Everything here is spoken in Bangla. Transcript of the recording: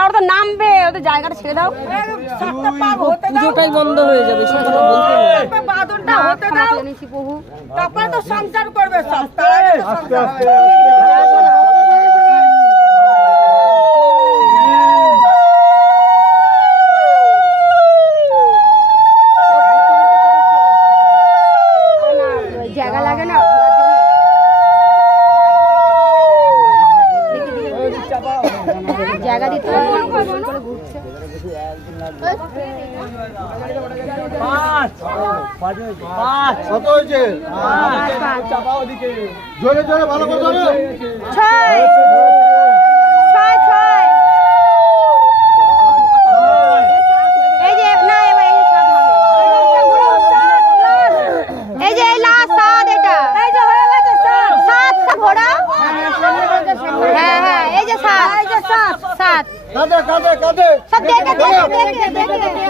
আর তো নামবে ওদের জায়গাটা ছেড়ে দাও, পুজোটাই বন্ধ হয়ে যাবে। বাদনটা হতে দাও, তারপরে তো সংসার করবে সব। জায়গা লাগে না জায়গা দিতে ঘুরছে। জোরে জোরে ভালো করে জোরে। ছয় ছয় ছয়। এই যে না এবার এই যে সাত হবে, এই যে এই লাস্ট সাত, এটা এই যে হয়ে গেছে সাত। সাতটা ঘোড়া, হ্যাঁ হ্যাঁ এই যে সাত, এই যে সাত সাত। কাঁদে কাঁদে কাঁদে সব দেখে দেখে দেখে দেখে